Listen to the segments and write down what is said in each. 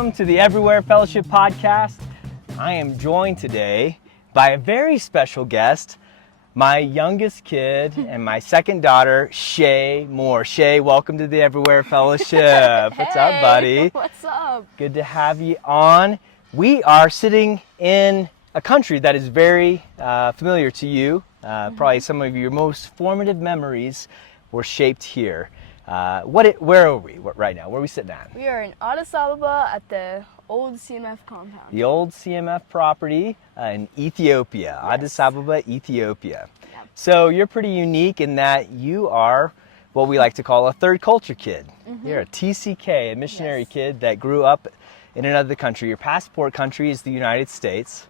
welcome to the Everywhere Fellowship Podcast. I am joined today by a very special guest, my youngest kid and my second daughter, Shea Moore. Shea, welcome to the Everywhere Fellowship. What's up, buddy? What's up? Good to have you on. We are sitting in a country that is very familiar to you. Probably some of your most formative memories were shaped here. Where are we right now? Where are we sitting at? We are in Addis Ababa at the old CMF compound. The old CMF property in Ethiopia, Yes. Addis Ababa, Ethiopia. Yep. So you're pretty unique in that you are what we like to call a third culture kid. You're a TCK, a missionary Yes. kid that grew up in another country. Your passport country is the United States,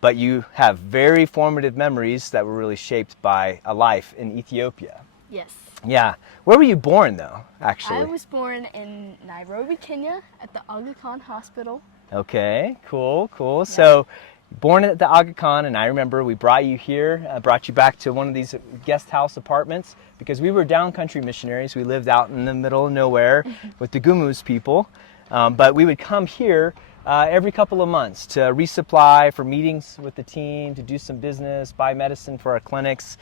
but you have very formative memories that were really shaped by a life in Ethiopia. Yes. Yeah. Where were you born, though, actually? I was born in Nairobi, Kenya at the Aga Khan Hospital. Okay, cool. So, born at the Aga Khan, and I remember we brought you here, brought you back to one of these guest house apartments because we were downcountry missionaries. We lived out in the middle of nowhere with the Gumus people, but we would come here every couple of months to resupply for meetings with the team, to do some business, buy medicine for our clinics.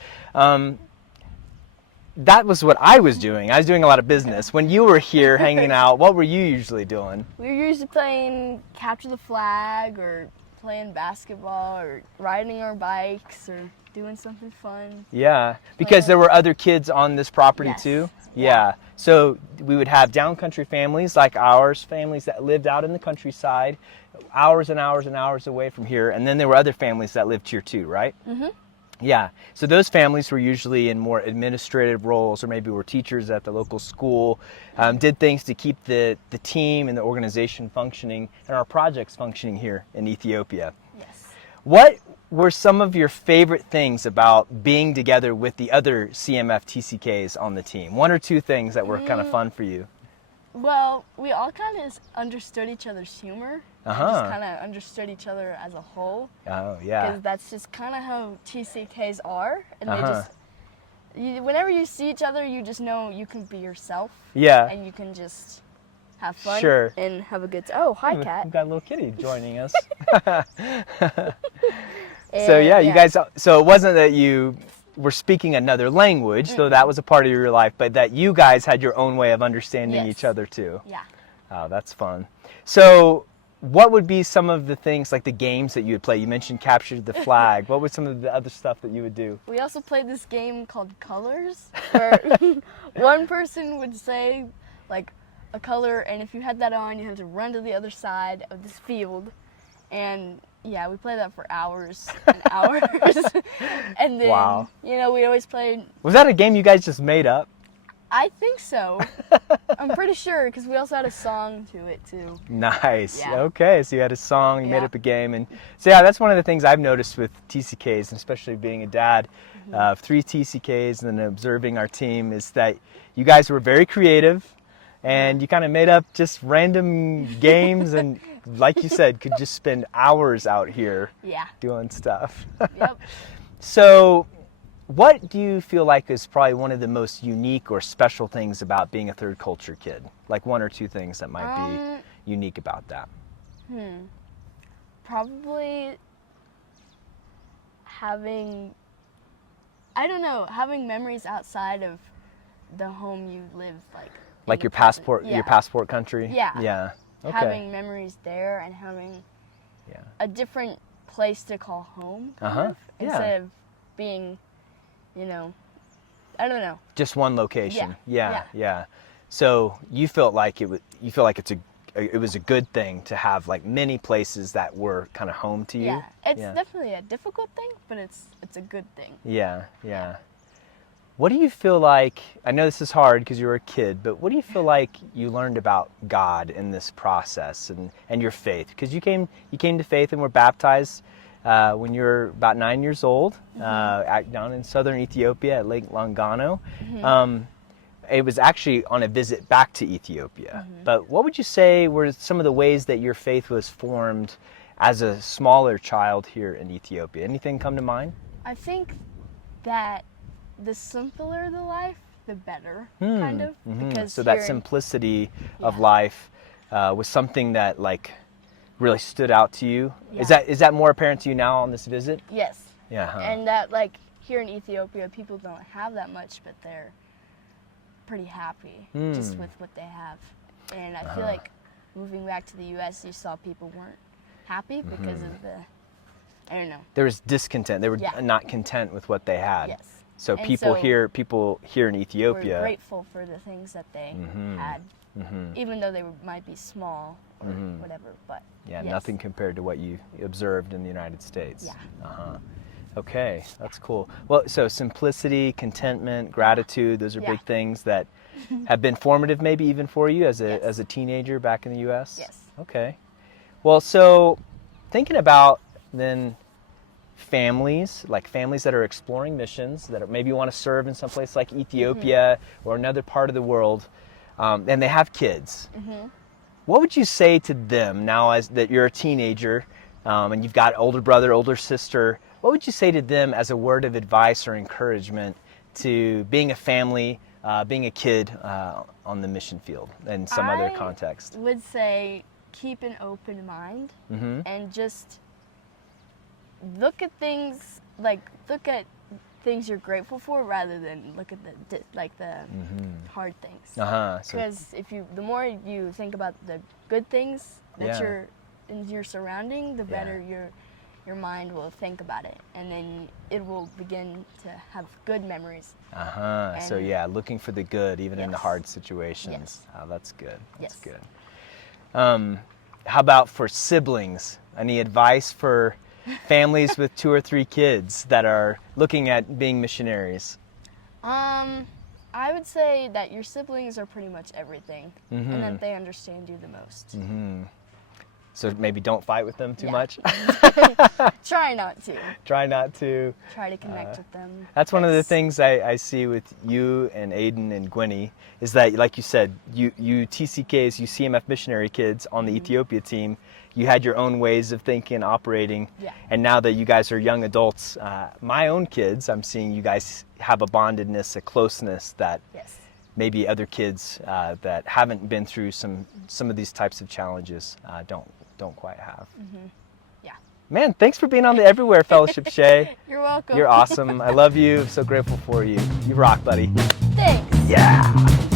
That was what I was doing. I was doing a lot of business. When you were here hanging out, what were you usually doing? We were usually playing capture the flag or playing basketball or riding our bikes or doing something fun. Yeah, because there were other kids on this property Yes. too? Yeah. Yeah. So we would have downcountry families like ours, families that lived out in the countryside, hours and hours and hours away from here. And then there were other families that lived here too, right? Mm-hmm. Yeah. So those families were usually in more administrative roles or maybe were teachers at the local school, did things to keep the team and the organization functioning and our projects functioning here in Ethiopia. Yes. What were some of your favorite things about being together with the other CMF TCKs on the team? One or two things that were kind of fun for you? Well, we all kind of understood each other's humor and just kind of understood each other as a whole. Oh, yeah. Because that's just kind of how TCKs are. And they just, whenever you see each other, you just know you can be yourself. Yeah. And you can just have fun. Sure. And have a good time. Oh, hi, We've Kat. got a little kitty joining us. And, So, yeah, you guys, so it wasn't that you were speaking another language, so that was a part of your life, but that you guys had your own way of understanding Yes. each other too. Yeah. Oh, that's fun. So, what would be some of the things, like the games that you would play? You mentioned capture the flag. What was some of the other stuff that you would do? We also played this game called Colors, where one person would say, like, a color, and if you had that on, you have to run to the other side of this field. And yeah, we played that for hours and hours. And then, Wow. you know, we always played. Was that a game you guys just made up? I think so. I'm pretty sure, because we also had a song to it, too. Nice. Yeah. Okay, so you had a song, you made Yeah. up a game, and so yeah, that's one of the things I've noticed with TCKs, and especially being a dad of 3 TCKs and then observing our team, is that you guys were very creative, and you kind of made up just random games, and like you said, could just spend hours out here Yeah. doing stuff. Yep. So, what do you feel like is probably one of the most unique or special things about being a third culture kid? Like one or two things that might be unique about that. Probably having, I don't know, having memories outside of the home you live, like Like in your the present. passport, your Yeah. passport country? Yeah. Yeah. Okay. Having memories there and having Yeah. a different place to call home, kind of, Yeah. instead of being, you know, I don't know. Just one location. Yeah. Yeah. So you felt like it was a good thing to have like many places that were kind of home to you. Yeah, it's definitely a difficult thing, but it's a good thing. Yeah. What do you feel like, I know this is hard because you were a kid, but what do you feel like you learned about God in this process and your faith? Because you came to faith and were baptized when you were about 9 years old, down in southern Ethiopia at Lake Longano. It was actually on a visit back to Ethiopia. But what would you say were some of the ways that your faith was formed as a smaller child here in Ethiopia? Anything come to mind? I think that the simpler the life, the better, kind of. Because So that here in- simplicity of Yeah. life was something that like really stood out to you? Yeah. Is that more apparent to you now on this visit? Yes. Yeah. Huh? And that, like, here in Ethiopia, people don't have that much, but they're pretty happy just with what they have. And I feel like moving back to the U.S., you saw people weren't happy because of the, I don't know. There was discontent. They were not content with what they had. Yes. So And people so here in We're Ethiopia, grateful for the things that they had, even though they might be small or whatever. But yeah, yes. nothing compared to what you observed in the United States. Yeah. Okay, that's cool. Well, so simplicity, contentment, gratitude, those are big things that have been formative maybe even for you as a teenager back in the US? Yes. Okay. Well, so thinking about then families, like families that are exploring missions, that maybe want to serve in some place like Ethiopia or another part of the world, and they have kids. What would you say to them now as that you're a teenager and you've got older brother, older sister? What would you say to them as a word of advice or encouragement to being a family, being a kid on the mission field in some other context? I would say keep an open mind and just look at things you're grateful for rather than look at the hard things. Because the more you think about the good things that you're in your surrounding, the better your mind will think about it, and then it will begin to have good memories. So looking for the good even in the hard situations. Yes. Oh, that's good. That's good. How about for siblings? Any advice for families with 2 or 3 kids that are looking at being missionaries? I would say that your siblings are pretty much everything, and that they understand you the most. So maybe don't fight with them too much? Try not to. Try not to. Try to connect with them. That's one of the things I see with you and Aiden and Gwenny is that, like you said, you TCKs, you CMF missionary kids on the Ethiopia team, you had your own ways of thinking, operating, and now that you guys are young adults, my own kids, I'm seeing you guys have a bondedness, a closeness that maybe other kids that haven't been through some of these types of challenges don't quite have. Yeah. Man, thanks for being on the Everywhere Fellowship, Shea. You're welcome. You're awesome. I love you. I'm so grateful for you. You rock, buddy. Thanks. Yeah.